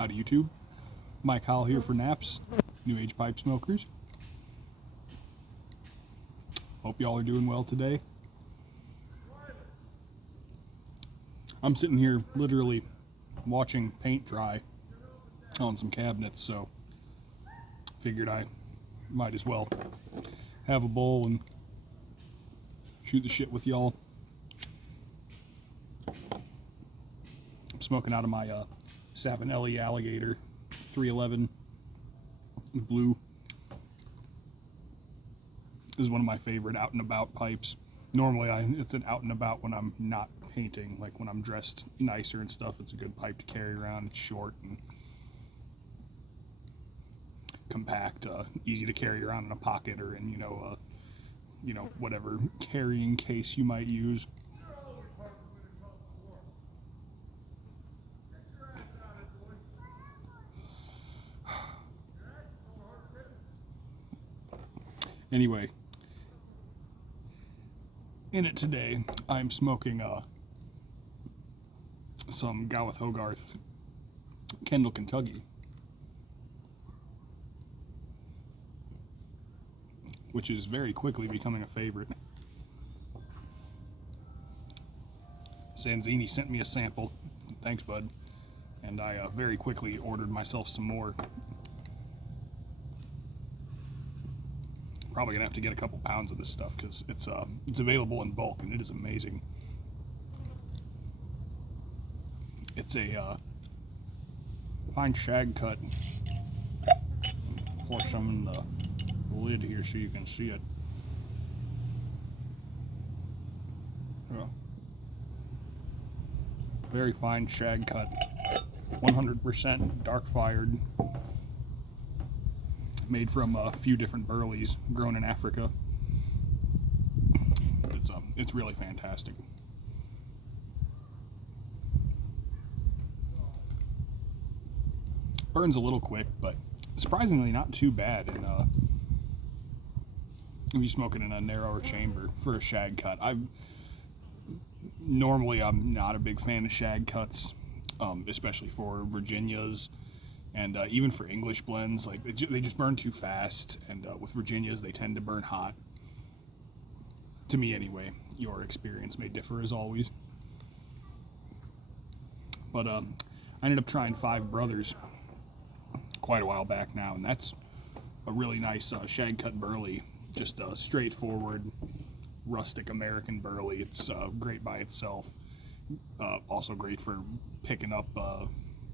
Howdy YouTube, Mike Howell here for Naps, New Age Pipe Smokers. Hope y'all are doing well today. I'm sitting here literally watching paint dry on some cabinets, so figured I might as well have a bowl and shoot the shit with y'all. I'm smoking out of my Savinelli Alligator 311 blue. This is one of my favorite out and about pipes. Normally it's an out and about when I'm not painting, like when I'm dressed nicer and stuff. It's a good pipe to carry around. It's short and compact, easy to carry around in a pocket or in whatever carrying case you might use. Anyway, in it today, I'm smoking some Gawith Hoggarth Kendall, Kentucky, which is very quickly becoming a favorite. Sanzini sent me a sample, thanks bud, and I very quickly ordered myself some more. Probably gonna have to get a couple pounds of this stuff because it's available in bulk and it is amazing. It's a fine shag cut. Pour some in the lid here so you can see it. Very fine shag cut, 100% dark fired. Made from a few different burleys grown in Africa. It's really fantastic. Burns a little quick, but surprisingly not too bad. And if you smoke it in a narrower chamber for a shag cut, normally I'm not a big fan of shag cuts, especially for Virginias. And even for English blends, like they just burn too fast, and with Virginias they tend to burn hot. To me anyway, your experience may differ as always. But I ended up trying Five Brothers quite a while back now, and that's a really nice shag cut burley, just a straightforward, rustic American burley. It's great by itself, also great for picking up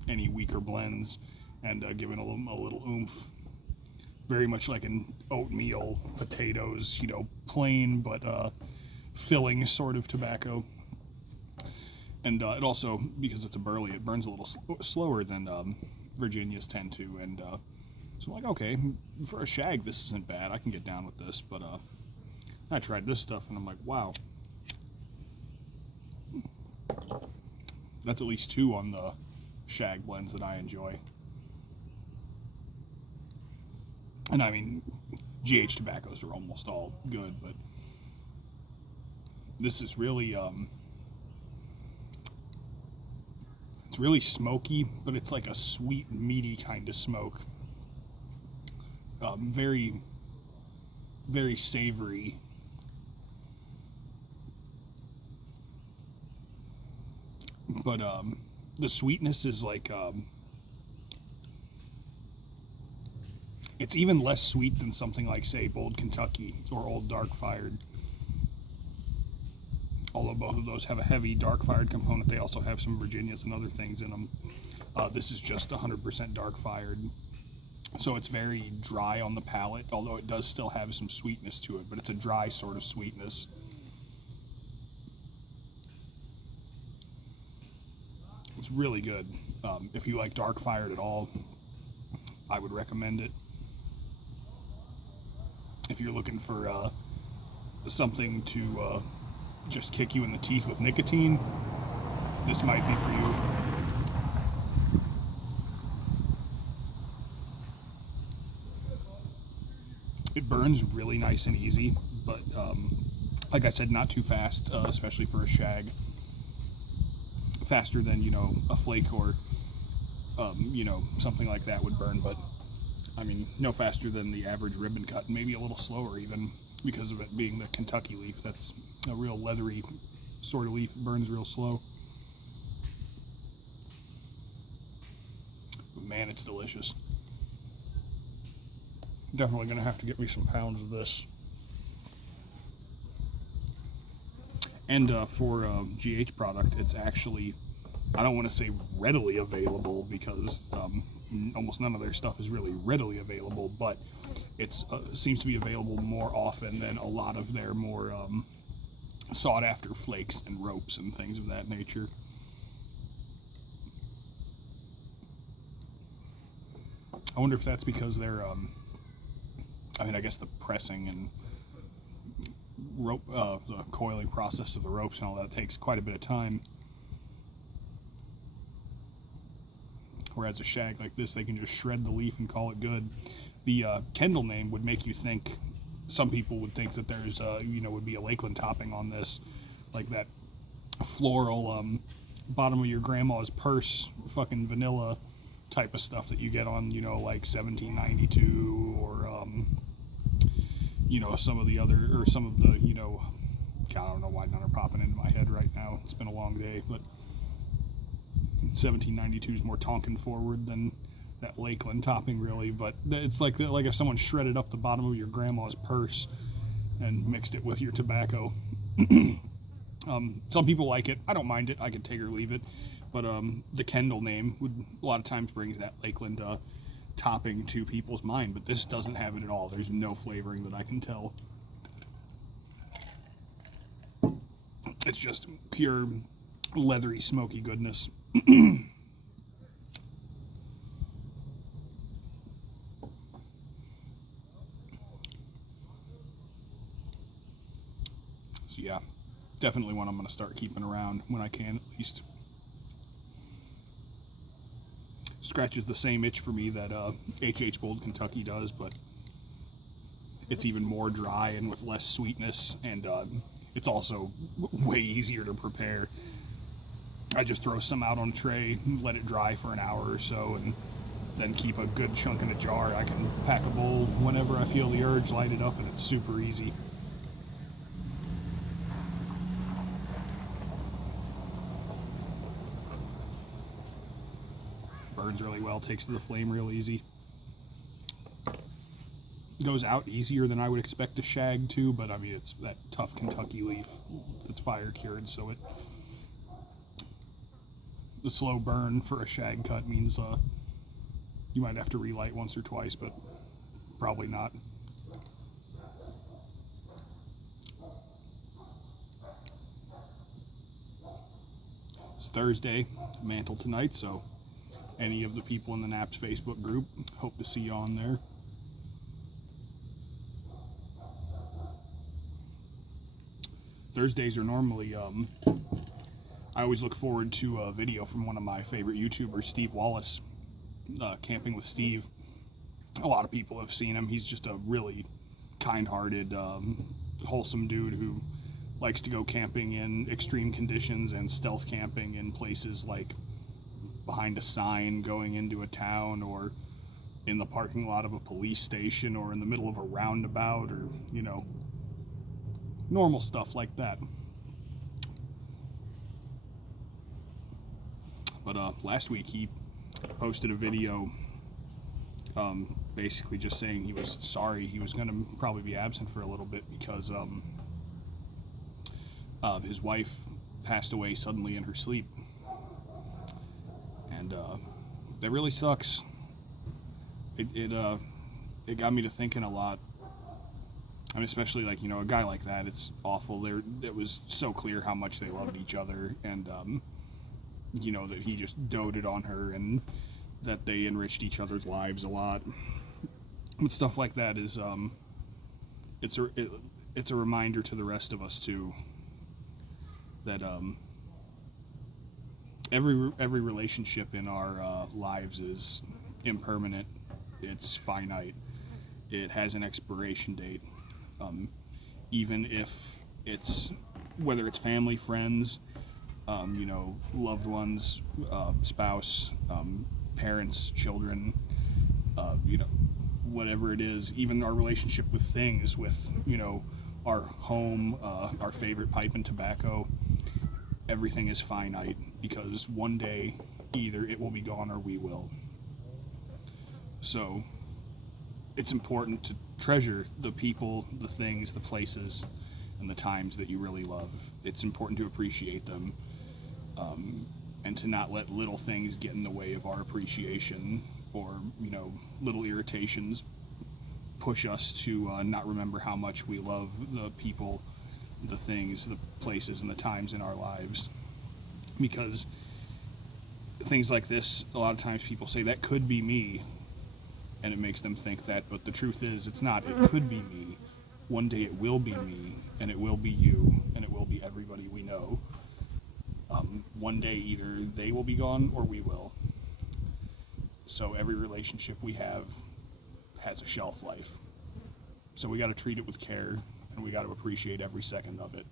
any weaker blends and giving a little oomph. Very much like an oatmeal, potatoes, plain but filling sort of tobacco. And it also, because it's a burley, it burns a little slower than Virginias tend to. And so I'm like, okay, for a shag, this isn't bad. I can get down with this. But I tried this stuff, and I'm like, wow. That's at least 2 on the shag blends that I enjoy. And I mean, GH tobaccos are almost all good, but this is really, it's really smoky, but it's like a sweet, meaty kind of smoke. Very, very savory. But the sweetness is like, it's even less sweet than something like, say, Bold Kentucky or Old Dark Fired. Although both of those have a heavy dark fired component, they also have some Virginias and other things in them. This is just 100% dark fired. So it's very dry on the palate, although it does still have some sweetness to it, but it's a dry sort of sweetness. It's really good. If you like dark fired at all, I would recommend it. If you're looking for something to just kick you in the teeth with nicotine, this might be for you. It burns really nice and easy, but like I said, not too fast, especially for a shag. Faster than, a flake or you know, something like that would burn, but I mean, no faster than the average ribbon cut, maybe a little slower even, because of it being the Kentucky leaf. That's a real leathery sort of leaf. It burns real slow. But man, it's delicious. Definitely gonna have to get me some pounds of this. And for GH product, it's actually, I don't want to say readily available, because almost none of their stuff is really readily available, but it's seems to be available more often than a lot of their more sought after flakes and ropes and things of that nature. I wonder if that's because they're I mean, I guess the pressing and rope, the coiling process of the ropes and all that takes quite a bit of time. Whereas a shag like this, they can just shred the leaf and call it good. The Kendall name would make you think, some people would think that there's, you know, would be a Lakeland topping on this, like that floral, bottom of your grandma's purse, fucking vanilla type of stuff that you get on, you know, like 1792 or, you know, some of the other, or some of the, you know, God, I don't know why none are popping into my head right now. It's been a long day, but 1792 is more Tonkin forward than that Lakeland topping, really. But it's like if someone shredded up the bottom of your grandma's purse and mixed it with your tobacco. Some people like it. I don't mind it. I can take or leave it. But the Kendall name would a lot of times brings that Lakeland topping to people's mind. But this doesn't have it at all. There's no flavoring that I can tell. It's just pure leathery, smoky goodness. So yeah, definitely one I'm going to start keeping around when I can, at least. Scratches the same itch for me that H.H. Bold Kentucky does, but it's even more dry and with less sweetness, and it's also way easier to prepare. I just throw some out on a tray, let it dry for an hour or so, and then keep a good chunk in a jar. I can pack a bowl whenever I feel the urge, light it up, and it's super easy. Burns really well, takes to the flame real easy. Goes out easier than I would expect a shag to, but I mean, it's that tough Kentucky leaf. It's fire cured, so the slow burn for a shag cut means you might have to relight once or twice, but probably not. It's Thursday, mantle tonight, so any of the people in the Naps Facebook group, hope to see you on there. Thursdays are normally, I always look forward to a video from one of my favorite YouTubers, Steve Wallace, Camping with Steve. A lot of people have seen him. He's just a really kind-hearted, wholesome dude who likes to go camping in extreme conditions and stealth camping in places like behind a sign going into a town, or in the parking lot of a police station, or in the middle of a roundabout, or, you know, normal stuff like that. But last week he posted a video basically just saying he was sorry. He was going to probably be absent for a little bit because his wife passed away suddenly in her sleep. And that really sucks. It got me to thinking a lot. I mean, especially, like, you know, a guy like that, it's awful. It was so clear how much they loved each other, and you know, that he just doted on her, and that they enriched each other's lives a lot. But stuff like that is it's a reminder to the rest of us too, that every relationship in our lives is impermanent. It's finite. It has an expiration date. Even if it's, whether it's family, friends, you know, loved ones, spouse, parents, children, whatever it is, even our relationship with things, with, our home, our favorite pipe and tobacco, everything is finite, because one day either it will be gone or we will. So it's important to treasure the people, the things, the places, and the times that you really love. It's important to appreciate them, and to not let little things get in the way of our appreciation, or little irritations push us to not remember how much we love the people, the things, the places, and the times in our lives. Because things like this, a lot of times people say, that could be me, and it makes them think that, but the truth is, it's not. It could be me. One day it will be me, and it will be you, and it will be everybody we know. One day either they will be gone or we will. So every relationship we have has a shelf life. So we got to treat it with care, and we got to appreciate every second of it.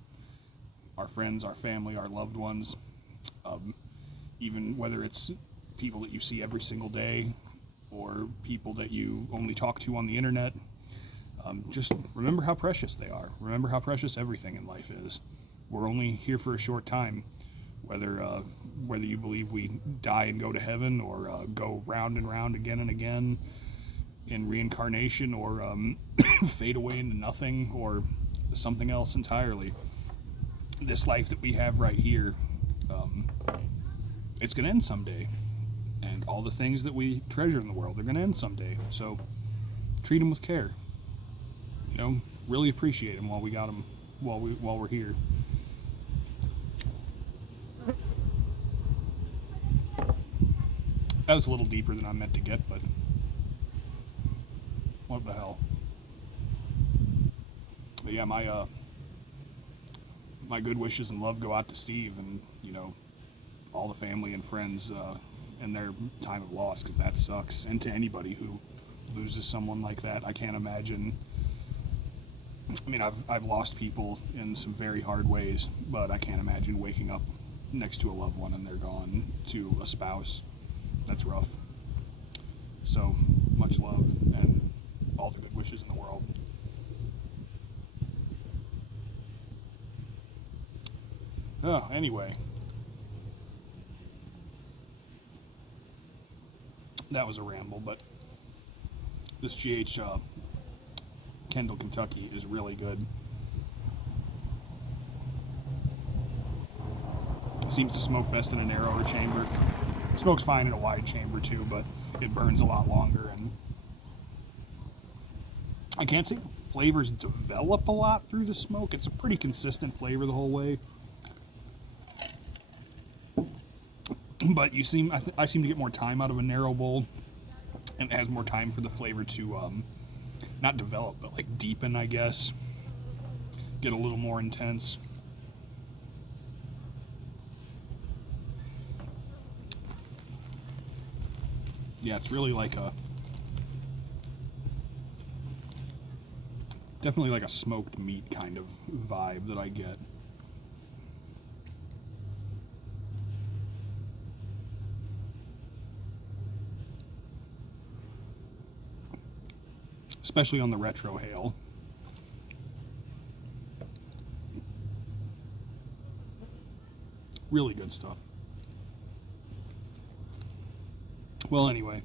Our friends, our family, our loved ones, even whether it's people that you see every single day or people that you only talk to on the internet, just remember how precious they are. Remember how precious everything in life is. We're only here for a short time. Whether you believe we die and go to heaven, or go round and round again and again in reincarnation, or fade away into nothing, or something else entirely. This life that we have right here, it's going to end someday. And all the things that we treasure in the world are going to end someday. So treat them with care. Really appreciate them while we got them, while we're here. That was a little deeper than I meant to get, but what the hell. But yeah, my good wishes and love go out to Steve and, all the family and friends in their time of loss, because that sucks. And to anybody who loses someone like that, I can't imagine. I mean, I've lost people in some very hard ways, but I can't imagine waking up next to a loved one and they're gone, to a spouse. That's rough. So, much love and all the good wishes in the world. Anyway. That was a ramble, but this GH Kendall, Kentucky is really good. It seems to smoke best in a narrower chamber. It smokes fine in a wide chamber too, but it burns a lot longer, and I can't say flavors develop a lot through the smoke. It's a pretty consistent flavor the whole way. But I seem to get more time out of a narrow bowl, and it has more time for the flavor to not develop, but like deepen, I guess. Get a little more intense. Yeah, it's really like definitely like a smoked meat kind of vibe that I get. Especially on the retro hail. Really good stuff. Well, anyway,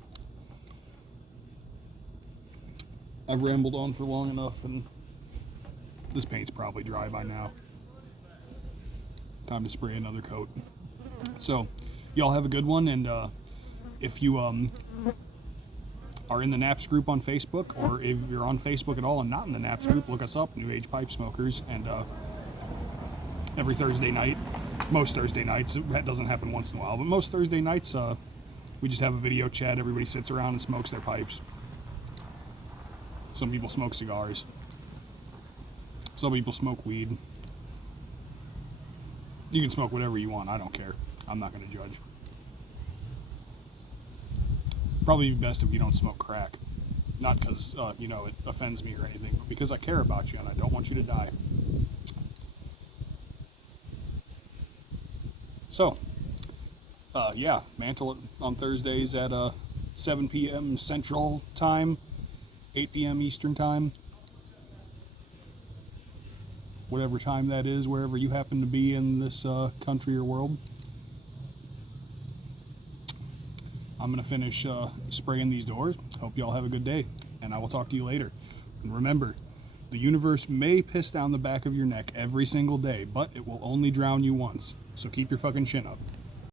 I've rambled on for long enough, and this paint's probably dry by now. Time to spray another coat. So, y'all have a good one, and if you are in the NAPS group on Facebook, or if you're on Facebook at all and not in the NAPS group, look us up, New Age Pipe Smokers, and every Thursday night, most Thursday nights, that doesn't happen once in a while, but most Thursday nights, we just have a video chat. Everybody sits around and smokes their pipes. Some people smoke cigars. Some people smoke weed. You can smoke whatever you want. I don't care. I'm not going to judge. Probably best if you don't smoke crack. Not because, it offends me or anything, but because I care about you and I don't want you to die. So, Yeah, Mantle on Thursdays at 7 p.m. Central Time, 8 p.m. Eastern Time, whatever time that is, wherever you happen to be in this country or world. I'm going to finish spraying these doors. Hope you all have a good day, and I will talk to you later. And remember, the universe may piss down the back of your neck every single day, but it will only drown you once. So keep your fucking chin up.